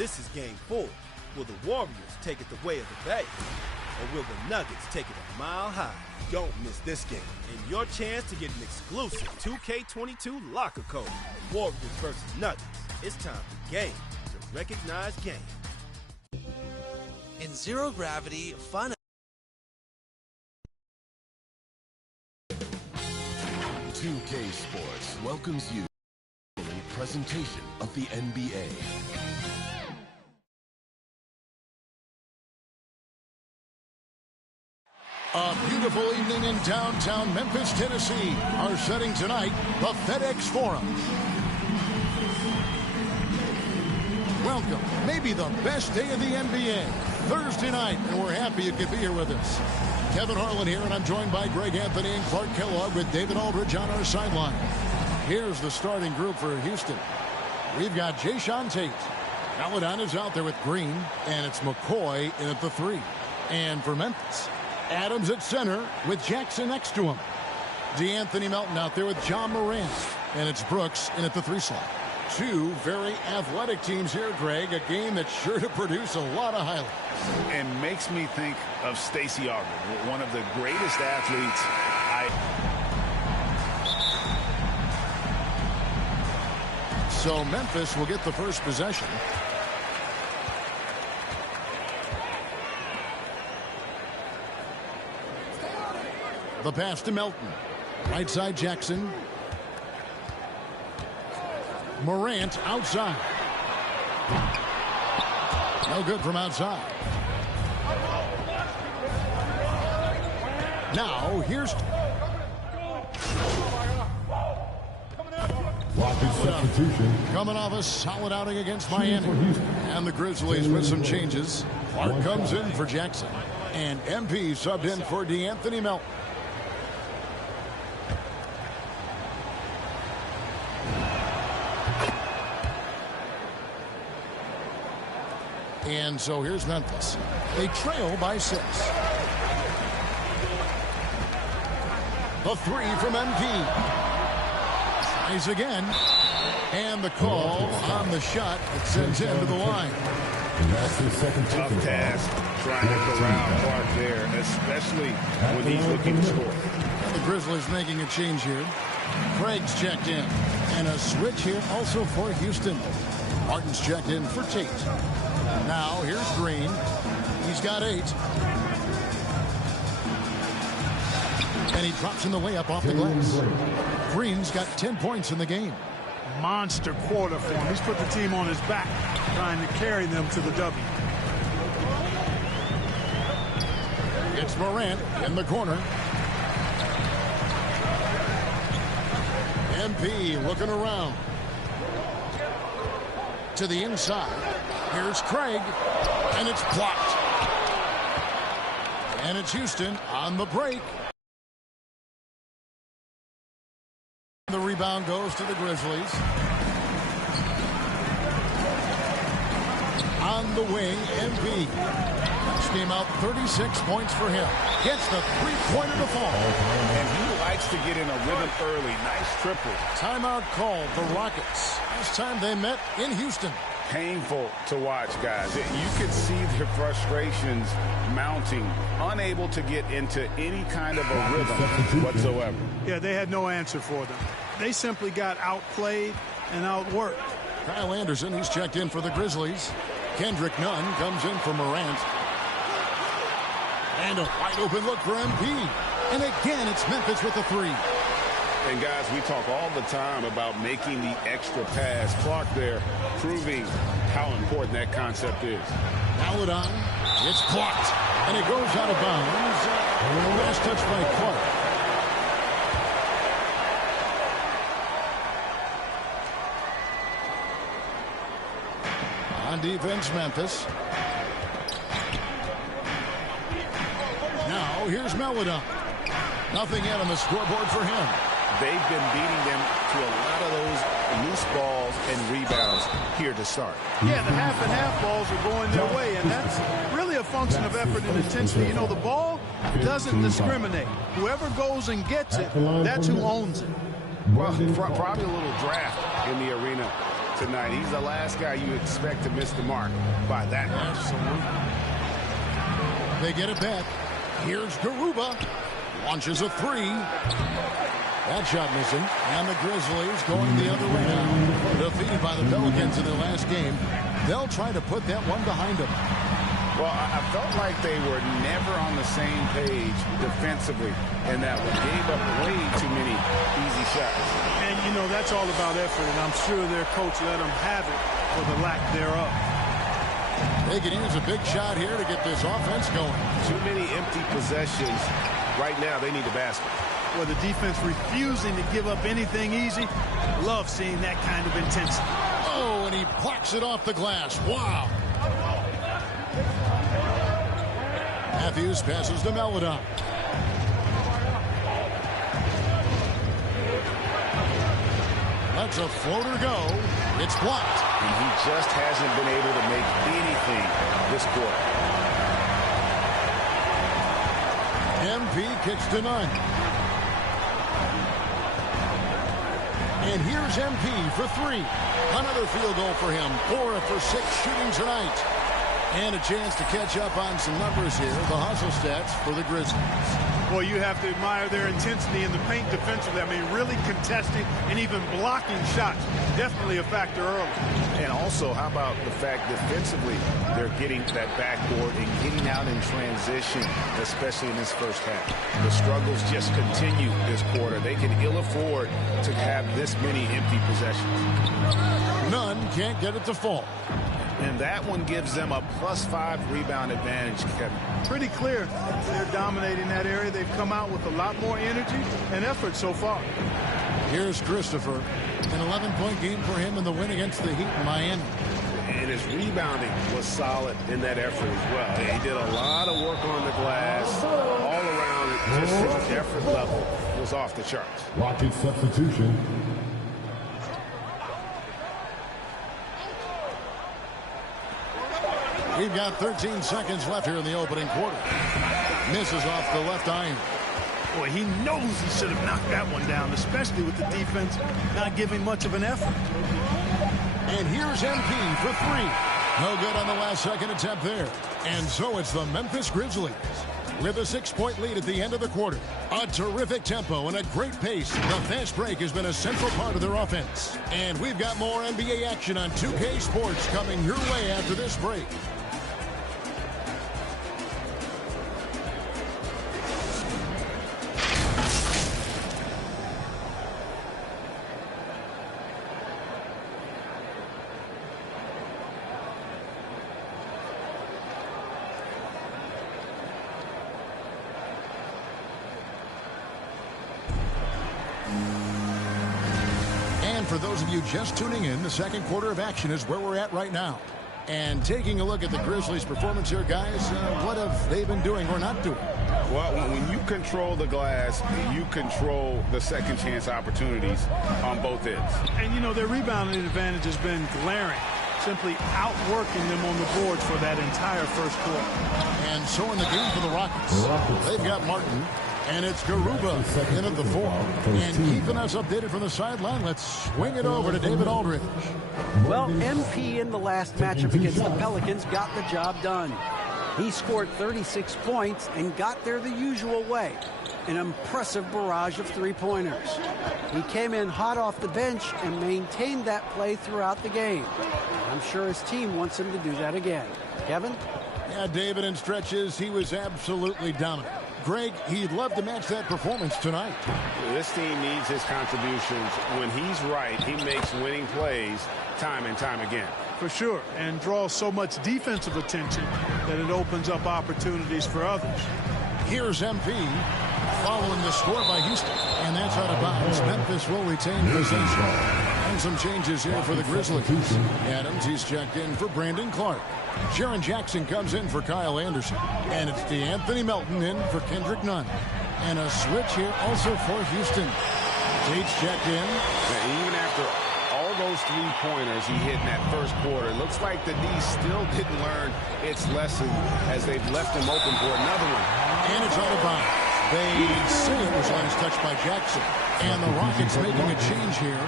This is game 4. Will the Warriors take it the way of the Bay? Or will the Nuggets take it a mile high? Don't miss this game and your chance to get an exclusive 2K22 locker code. Warriors versus Nuggets. It's time for game to recognize game. In Zero Gravity, fun. 2K Sports welcomes you to a presentation of the NBA. A beautiful evening in downtown Memphis, Tennessee. Our setting tonight, the FedEx Forum. Welcome, maybe the best day of the NBA, Thursday night, and we're happy you could be here with us. Kevin Harlan here, and I'm joined by Greg Anthony and Clark Kellogg with David Aldridge on our sideline. Here's the starting group for Houston. We've got Jae'Sean Tate. Maledon is out there with Green, and it's McCoy in at the 3. And for Memphis, Adams at center with Jackson next to him. DeAnthony Melton out there with John Morant, and it's Brooks in at the 3 slot. Two very athletic teams here, Greg. A game that's sure to produce a lot of highlights. And makes me think of Stacey Augmon, one of the greatest athletes So Memphis will get the first possession. The pass to Melton. Right side Jackson. Morant outside. No good from outside. Now here's substitution. Coming off a solid outing against Miami. And the Grizzlies with some changes. Clark comes in for Jackson. And MP subbed in for DeAnthony Melton. And so here's Memphis. They trail by 6. The 3 from MP. Tries again. And the call on the shot that sends him to the line. And that's his second tough task trying to corral Clark there, especially when he's looking to score. And the Grizzlies making a change here. Craig's checked in. And a switch here also for Houston. Martin's checked in for Tate. Now, here's Green. He's got 8. And he drops in the layup off the glass. Green's got 10 points in the game. Monster quarter for him. He's put the team on his back, trying to carry them to the W. It's Morant in the corner. MP looking around. To the inside. Here's Craig, and it's blocked. And it's Houston on the break. The rebound goes to the Grizzlies. On the wing, MP. Came out 36 points for him. Gets the three-pointer to fall. And he likes to get in a rhythm early. Nice triple. Timeout called the Rockets. Last time they met in Houston. Painful to watch, guys. You could see their frustrations mounting, unable to get into any kind of a rhythm whatsoever. Yeah, they had no answer for them. They simply got outplayed and outworked. Kyle Anderson, he's checked in for the Grizzlies. Kendrick Nunn comes in for Morant. And a wide open look for MP. And again, it's Memphis with the 3. And guys, we talk all the time about making the extra pass. Clark there proving how important that concept is. Maledon, it's blocked. And it goes out of bounds. Last touch by Clark. On defense, Memphis. Now, here's Maledon. Nothing yet on the scoreboard for him. They've been beating them to a lot of those loose balls and rebounds here to start. Yeah, the half and half balls are going their way, and that's really a function of effort and intensity. You know, the ball doesn't discriminate. Whoever goes and gets it, that's who owns it. Well, probably a little draft in the arena tonight. He's the last guy you expect to miss the mark by that much. Absolutely. They get it back. Here's Garuba. Launches a three. That shot missing. And the Grizzlies going the other way now. Defeated by the Pelicans in their last game. They'll try to put that one behind them. Well, I felt like they were never on the same page defensively, and that one gave up way too many easy shots. And, you know, that's all about effort, and I'm sure their coach let them have it for the lack thereof. They can use a big shot here to get this offense going. Too many empty possessions. Right now, they need a basket. Well, the defense refusing to give up anything easy. Love seeing that kind of intensity. Oh, and he blocks it off the glass. Wow. Matthews passes to Meledon. Lets a floater go. It's blocked. And he just hasn't been able to make anything this quarter. MP kicks to none. And here's MP for three. Another field goal for him. 4 for 6 shooting tonight. And a chance to catch up on some numbers here. The hustle stats for the Grizzlies. Well, you have to admire their intensity in the paint defensively. I mean, really contesting and even blocking shots. Definitely a factor early. And also, how about the fact defensively, they're getting that backboard and getting out in transition, especially in this first half. The struggles just continue this quarter. They can ill afford to have this many empty possessions. None can't get it to fall. And that one gives them a +5 rebound advantage, Kevin. Pretty clear. They're dominating that area. They've come out with a lot more energy and effort so far. Here's Christopher. An 11-point game for him in the win against the Heat in Miami. And his rebounding was solid in that effort as well. He did a lot of work on the glass. All around, just his effort level was off the charts. Rocket substitution. We've got 13 seconds left here in the opening quarter. Misses off the left iron. Boy, he knows he should have knocked that one down, especially with the defense not giving much of an effort. And here's MP for three. No good on the last second attempt there. And so it's the Memphis Grizzlies with a 6-point lead at the end of the quarter. A terrific tempo and a great pace. The fast break has been a central part of their offense. And we've got more NBA action on 2K Sports coming your way after this break. For those of you just tuning in, the second quarter of action is where we're at right now. And taking a look at the Grizzlies' performance here, guys, what have they been doing or not doing? Well, when you control the glass, you control the second chance opportunities on both ends. And, you know, their rebounding advantage has been glaring, simply outworking them on the boards for that entire first quarter. And so in the game for the Rockets, they've got Martin. And it's Garuba in at the 4. And keeping us updated from the sideline, let's swing it over to David Aldridge. Well, MP in the last matchup against the Pelicans got the job done. He scored 36 points and got there the usual way. An impressive barrage of three-pointers. He came in hot off the bench and maintained that play throughout the game. I'm sure his team wants him to do that again. Kevin? Yeah, David, in stretches, he was absolutely dominant. Greg, he'd love to match that performance tonight. This team needs his contributions. When he's right, he makes winning plays time and time again. For sure, and draws so much defensive attention that it opens up opportunities for others. Here's MP following the score by Houston, and that's out of bounds. Memphis will retain possession. And some changes here for the Grizzlies. Adams, he's checked in for Brandon Clark. Jaren Jackson comes in for Kyle Anderson. And it's DeAnthony Melton in for Kendrick Nunn. And a switch here also for Houston. Tate's checked in. And even after all those three-pointers he hit in that first quarter, looks like the D still didn't learn its lesson as they've left him open for another one. And it's out of bounds. They say it was last touched by Jackson. And the Rockets making a change here.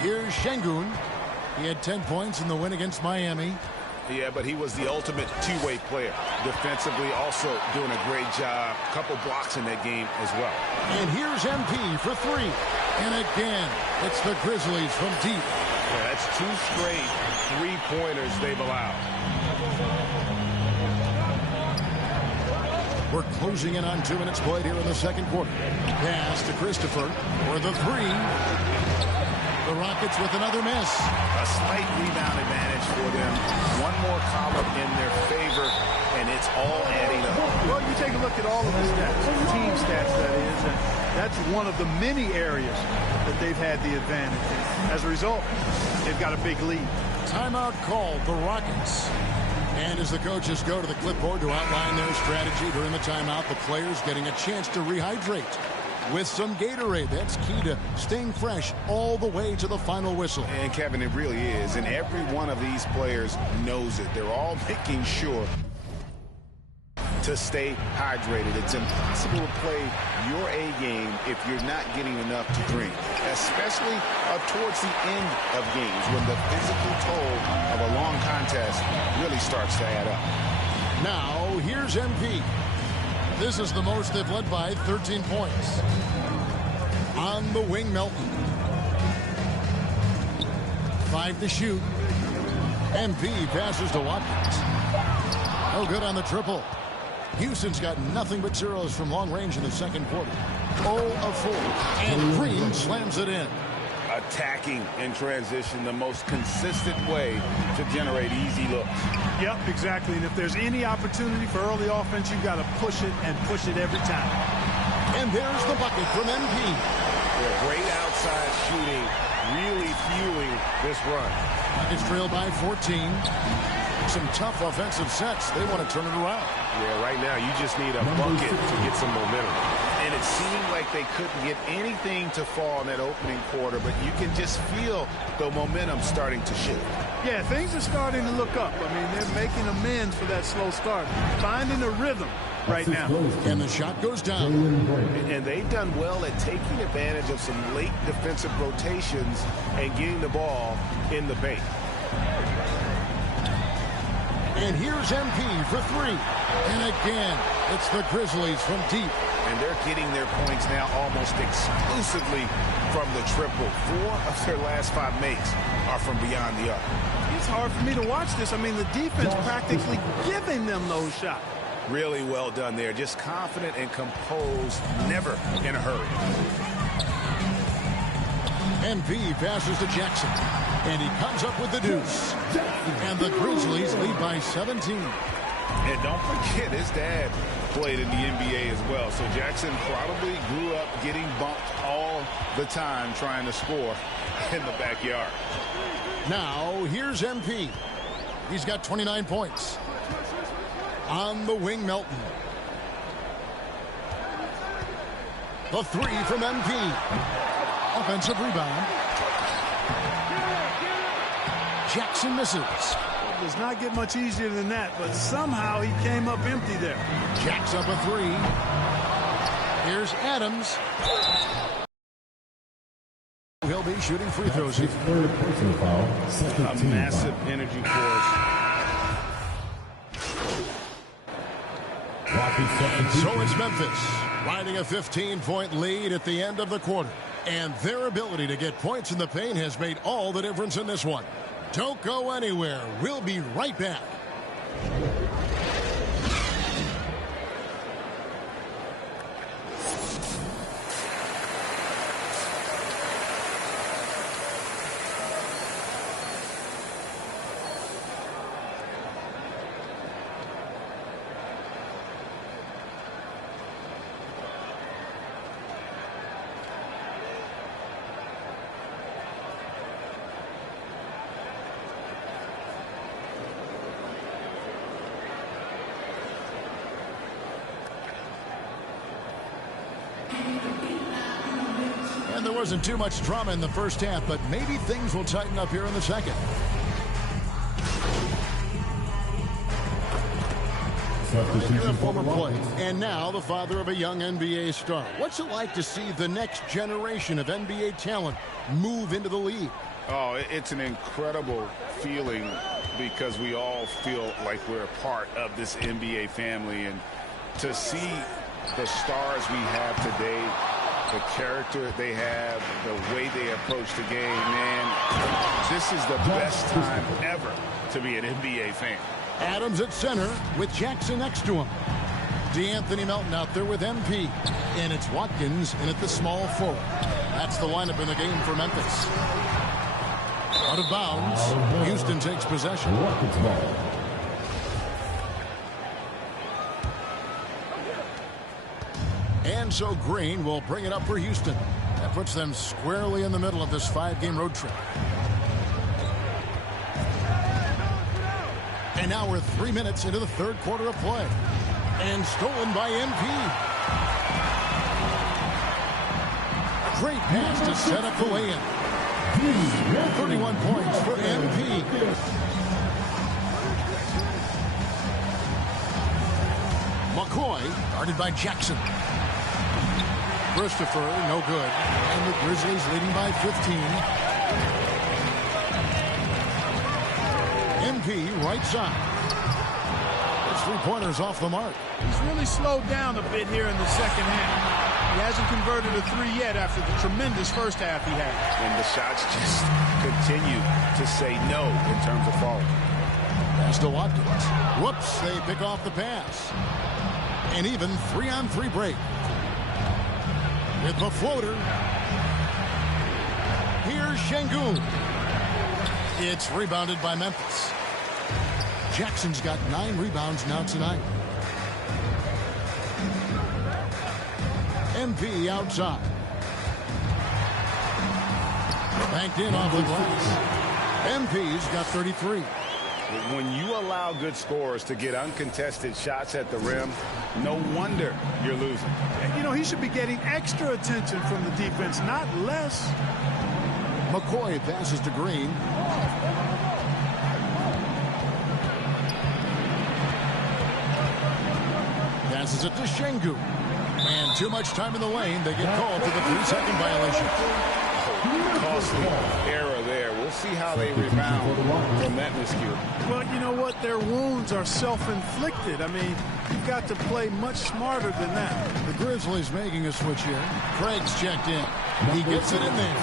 Here's Şengün. He had 10 points in the win against Miami. Yeah, but he was the ultimate two-way player. Defensively, also doing a great job. A couple blocks in that game as well. And here's MP for three. And again, it's the Grizzlies from deep. Yeah, that's 2 straight three-pointers they've allowed. We're closing in on 2 minutes played here in the second quarter. Pass to Christopher for the three. The Rockets with another miss. A slight rebound advantage for them. One more column in their favor, and it's all adding up. Well, you take a look at all of the stats, team stats that is, and that's one of the many areas that they've had the advantage. As a result, they've got a big lead. Timeout called the Rockets. And as the coaches go to the clipboard to outline their strategy during the timeout, the players getting a chance to rehydrate with some Gatorade. That's key to staying fresh all the way to the final whistle. And Kevin, it really is. And every one of these players knows it. They're all making sure to stay hydrated. It's impossible to play your A game if you're not getting enough to drink, especially towards the end of games when the physical toll of a long contest really starts to add up. Now, here's MP. This is the most they've led by, 13 points. On the wing, Melton. 5 to shoot. MP passes to Watkins. No good on the triple. Houston's got nothing but zeros from long range in the second quarter. 0 of 4. And Green slams it in. Attacking in transition, the most consistent way to generate easy looks. Yep, exactly. And if there's any opportunity for early offense, you've got to push it and push it every time. And there's the bucket from MP. Yeah, great outside shooting, really fueling this run. It's trailed by 14. Some tough offensive sets. They want to turn it around. Yeah, right now you just need a bucket to get some momentum. And it seemed like they couldn't get anything to fall in that opening quarter, but you can just feel the momentum starting to shift. Yeah, things are starting to look up. I mean, they're making amends for that slow start, finding a rhythm right now. And the shot goes down. And they've done well at taking advantage of some late defensive rotations and getting the ball in the paint. And here's MP for three. And again, it's the Grizzlies from deep. And they're getting their points now almost exclusively from the triple. 4 of their last 5 makes are from beyond the arc. It's hard for me to watch this. I mean, the defense practically giving them those shots. Really well done there. Just confident and composed, never in a hurry. MP passes to Jackson. And he comes up with the deuce. And the Grizzlies lead by 17. And don't forget, his dad played in the NBA as well. So Jackson probably grew up getting bumped all the time trying to score in the backyard. Now, here's MP. He's got 29 points. On the wing, Melton. The three from MP. Offensive rebound. Jackson misses. It does not get much easier than that, but somehow he came up empty there. Jacks up a three. Here's Adams. He'll be shooting free throws. A massive energy force. So it's Memphis riding a 15-point lead at the end of the quarter. And their ability to get points in the paint has made all the difference in this one. Don't go anywhere. We'll be right back. And there wasn't too much drama in the first half, but maybe things will tighten up here in the second. You're a former player, and now the father of a young NBA star. What's it like to see the next generation of NBA talent move into the league? Oh, it's an incredible feeling because we all feel like we're a part of this NBA family. And to see the stars we have today, the character they have, the way they approach the game, man, this is the best time ever to be an NBA fan. Adams at center with Jackson next to him. DeAnthony Melton out there with MP. And it's Watkins in at the small forward. That's the lineup in the game for Memphis. Out of bounds. Houston takes possession. And so Green will bring it up for Houston. That puts them squarely in the middle of this 5-game road trip. And now we're 3 minutes into the third quarter of play. And stolen by MP. Great pass to set up the lay-in. 31 points for MP. McCoy guarded by Jackson. Christopher, no good. And the Grizzlies leading by 15. MP right side. It's 3-pointers off the mark. He's really slowed down a bit here in the second half. He hasn't converted a 3 yet after the tremendous first half he had. And the shots just continue to say no in terms of falling. Pass to Watkins. Whoops, they pick off the pass. An even 3-on-3 break. With the floater. Here's Şengün. It's rebounded by Memphis. Jackson's got 9 rebounds now tonight. MP outside. Banked in off the glass. MP's got 33. When you allow good scorers to get uncontested shots at the rim, no wonder you're losing. And, you know, he should be getting extra attention from the defense, not less. McCoy passes to Green. Passes it to Şengün. And too much time in the lane. They get called for the 3-second violation. Costly error there. We'll see how they rebound from that miscue. Well, you know what? Their wounds are self-inflicted. I mean, you've got to play much smarter than that. The Grizzlies making a switch here. Craig's checked in. He gets it in there.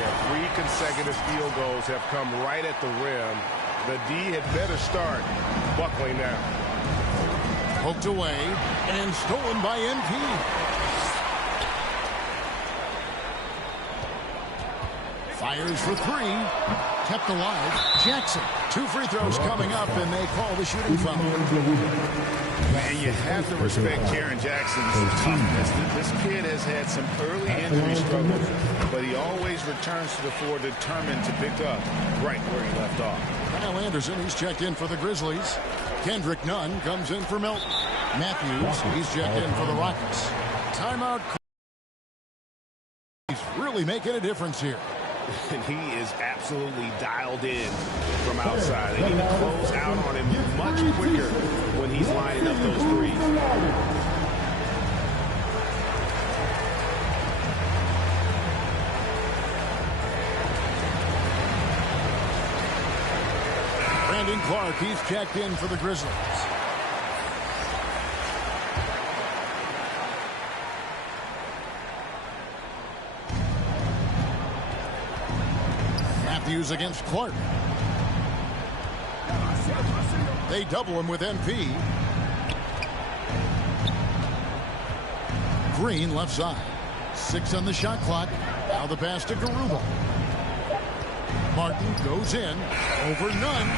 Yeah, 3 consecutive field goals have come right at the rim. The D had better start buckling down. Poked away and stolen by MP. Fires for 3. Kept alive. Jackson. 2 free throws coming up, and they call the shooting foul. And you have to respect Jaren Jackson's toughness. This kid has had some early injury struggles, but he always returns to the floor determined to pick up right where he left off. Kyle Anderson, he's checked in for the Grizzlies. Kendrick Nunn comes in for Melton. Matthews, he's checked in for the Rockets. Timeout. He's really making a difference here. And he is absolutely dialed in from outside. They need to close out on him much quicker when he's lining up those threes. Brandon Clark, he's checked in for the Grizzlies. Matthews against Clark. They double him with MP. Green left side. 6 on the shot clock. Now the pass to Garuba. Martin goes in. Over Nunn.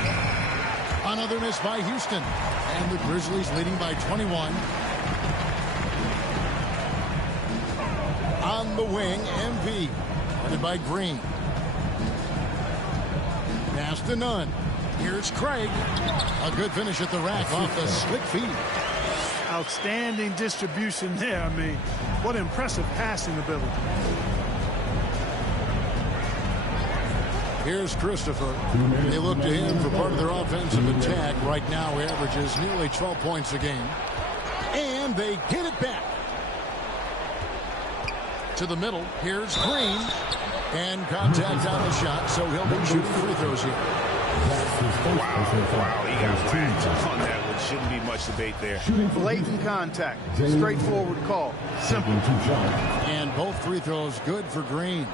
Another miss by Houston. And the Grizzlies leading by 21. On the wing, MP. Guarded by Green. Pass to Nunn. Here's Craig. A good finish at the rack off the slick feed. Outstanding distribution there. I mean, what impressive passing ability. Here's Christopher. They look to him for part of their offensive attack. Right now, he averages nearly 12 points a game. And they get it back. To the middle. Here's Green. And contact on the shot, so he'll be shooting free throws here. Wow, he got whacked on that one. Shouldn't be much debate there. Blatant contact. Straightforward call. Simple. And both free throws good for Green.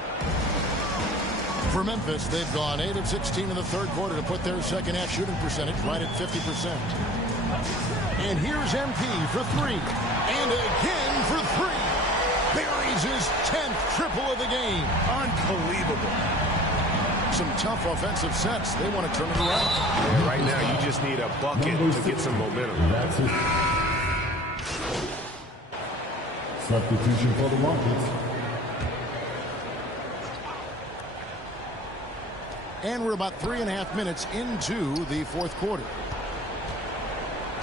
For Memphis, they've gone 8 of 16 in the third quarter to put their second half shooting percentage right at 50%. And here's MP for three. And again for three. Buries his 10th triple of the game. Unbelievable. Some tough offensive sets. They want to turn it around. Yeah, right now, you just need a bucket to get some momentum. That's it. Substitution for the Rockets. And we're about 3.5 minutes into the fourth quarter.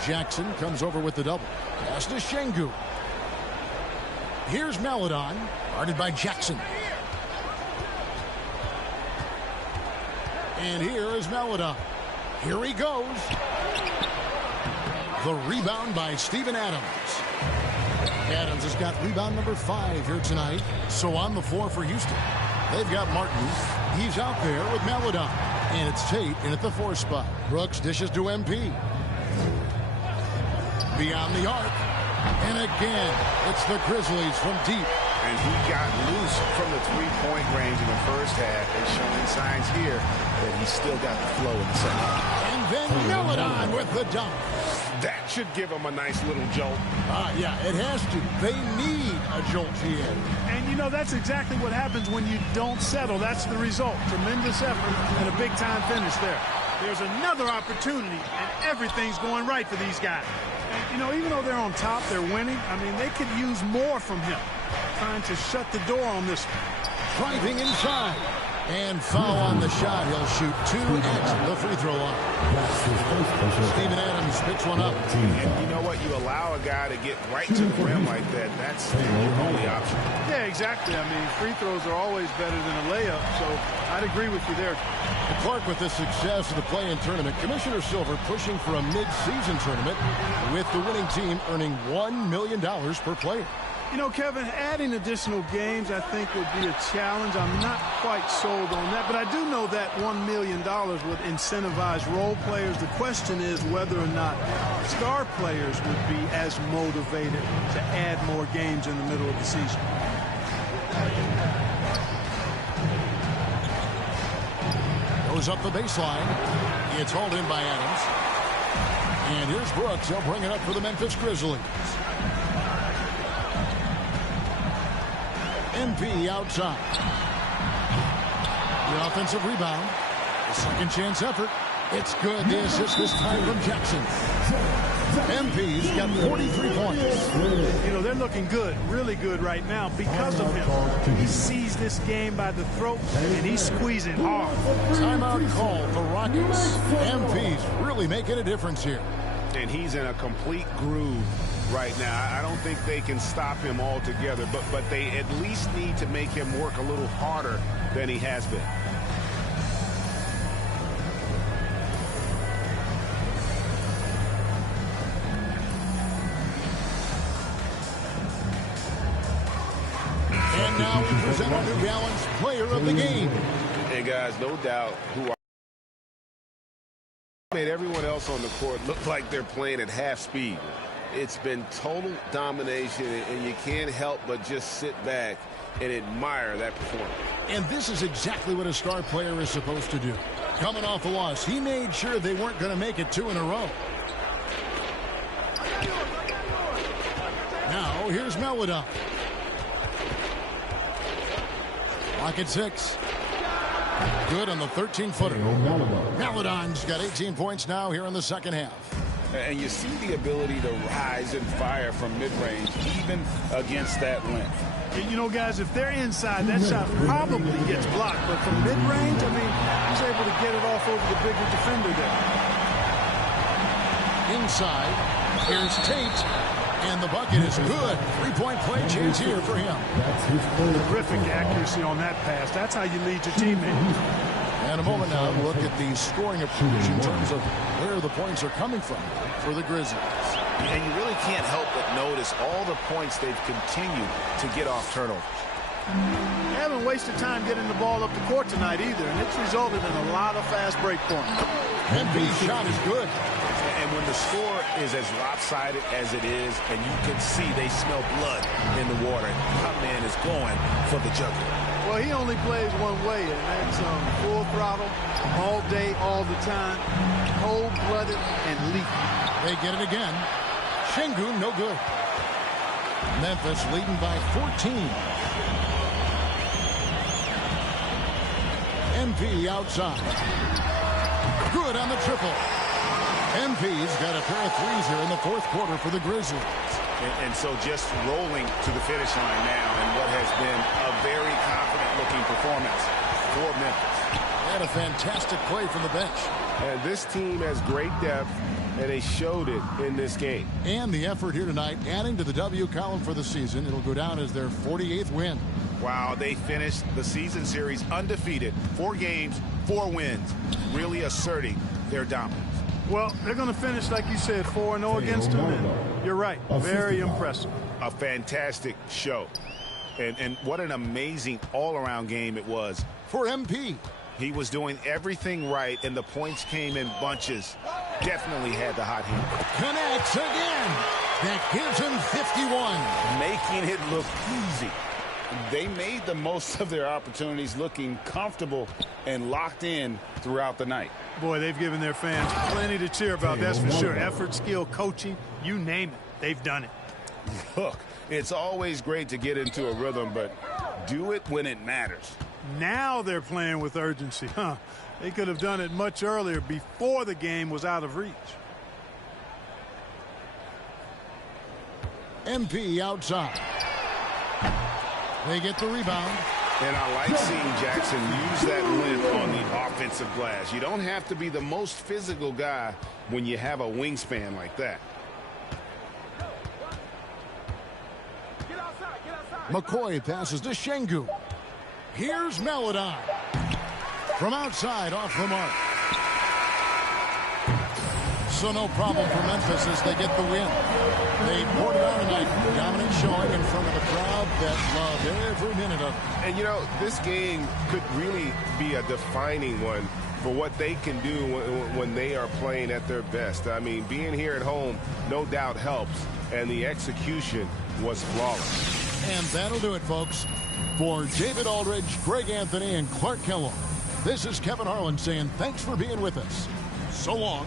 Jackson comes over with the double. Pass to Şengün. Here's Maledon, guarded by Jackson. And here is Maledon. Here he goes. The rebound by Steven Adams. Adams has got rebound number 5 here tonight. So on the floor for Houston. They've got Martin. He's out there with Maledon. And it's Tate in at the 4 spot. Brooks dishes to MP. Beyond the arc. And again, it's the Grizzlies from deep. And he got loose from the three-point range in the first half. And showing signs here that he's still got the flow in the second. And then Maledon with the dunk. That should give him a nice little jolt. Yeah, it has to. They need a jolt here. And, you know, that's exactly what happens when you don't settle. That's the result. Tremendous effort and a big-time finish there. There's another opportunity, and everything's going right for these guys. And, you know, even though they're on top, they're winning, I mean, they could use more from him. Trying to shut the door on this one. Driving inside. And foul on the shot. He'll shoot 2 at the free throw line. Steven Adams picks one up. And you know what? You allow a guy to get right to the rim like that. That's the only option. Yeah, exactly. I mean, free throws are always better than a layup, so I'd agree with you there. Clark, with the success of the play-in tournament, Commissioner Silver pushing for a mid-season tournament with the winning team earning $1 million per player. You know, Kevin, adding additional games, I think, would be a challenge. I'm not quite sold on that, but I do know that $1 million would incentivize role players. The question is whether or not star players would be as motivated to add more games in the middle of the season. Goes up the baseline. It's hauled in by Adams. And here's Brooks. He'll bring it up for the Memphis Grizzlies. MP outside. The offensive rebound. The second chance effort. It's good. The assist this time from Jackson. MP's got 43 points. You know, they're looking good, really good right now because of him. He sees this game by the throat, and he's squeezing hard. Timeout call for Rockets. MP's really making a difference here. And he's in a complete groove right now. I don't think they can stop him altogether, but they at least need to make him work a little harder than he has been. And now we present our New Balance Player of the Game. Hey guys, no doubt who made everyone else on the court look like they're playing at half speed. It's been total domination, and you can't help but just sit back and admire that performance. And this is exactly what a star player is supposed to do. Coming off a loss, he made sure they weren't going to make it 2 in a row. Now, here's Maledon. Lock at 6. Good on the 13-footer. Maledon's got 18 points now here in the second half. And you see the ability to rise and fire from mid-range, even against that length. And you know, guys, if they're inside, that shot probably gets blocked. But from mid-range, I mean, he's able to get it off over the bigger defender there. Inside, here's Tate. And the bucket is good. 3-point play chance here for him. Terrific accuracy on that pass. That's how you lead your teammates. And a moment now, look at the scoring approach in terms of where the points are coming from for the Grizzlies. And you really can't help but notice all the points they've continued to get off turnovers. They haven't wasted time getting the ball up the court tonight either, and it's resulted in a lot of fast break points. MP's shot is good. And when the score is as lopsided as it is, and you can see they smell blood in the water, my man is going for the jugular. Well, he only plays one way, and that's full throttle, all day, all the time, cold-blooded and lethal. They get it again. Şengün, no good. Memphis leading by 14. MP outside. Good on the triple. MP's got a pair of threes here in the fourth quarter for the Grizzlies. And so just rolling to the finish line now in what has been a very confident-looking performance for Memphis. And a fantastic play from the bench. And this team has great depth, and they showed it in this game. And the effort here tonight, adding to the W column for the season. It'll go down as their 48th win. Wow, they finished the season series undefeated. 4 games, 4 wins, really asserting their dominance. Well, they're going to finish, like you said, 4-0 against them, and you're right, very impressive. A fantastic show. And what an amazing all-around game it was. For MP. He was doing everything right, and the points came in bunches. Definitely had the hot hand. Connects again. That gives him 51. Making it look easy. They made the most of their opportunities, looking comfortable and locked in throughout the night. Boy, they've given their fans plenty to cheer about, that's for sure. Effort, skill, coaching, you name it, they've done it. Look, it's always great to get into a rhythm, but do it when it matters. Now they're playing with urgency, huh? They could have done it much earlier, before the game was out of reach. MP outside. They get the rebound. And I like seeing Jackson use that length on the offensive glass. You don't have to be the most physical guy when you have a wingspan like that. McCoy passes to Şengün. Here's Maledon. From outside, off the mark. So no problem for Memphis as they get the win. They poured it out tonight. Dominant showing in front of a crowd that loved every minute of it. And, you know, this game could really be a defining one for what they can do when they are playing at their best. I mean, being here at home no doubt helps, and the execution was flawless. And that'll do it, folks. For David Aldridge, Greg Anthony, and Clark Kellogg, this is Kevin Harlan saying thanks for being with us. So long.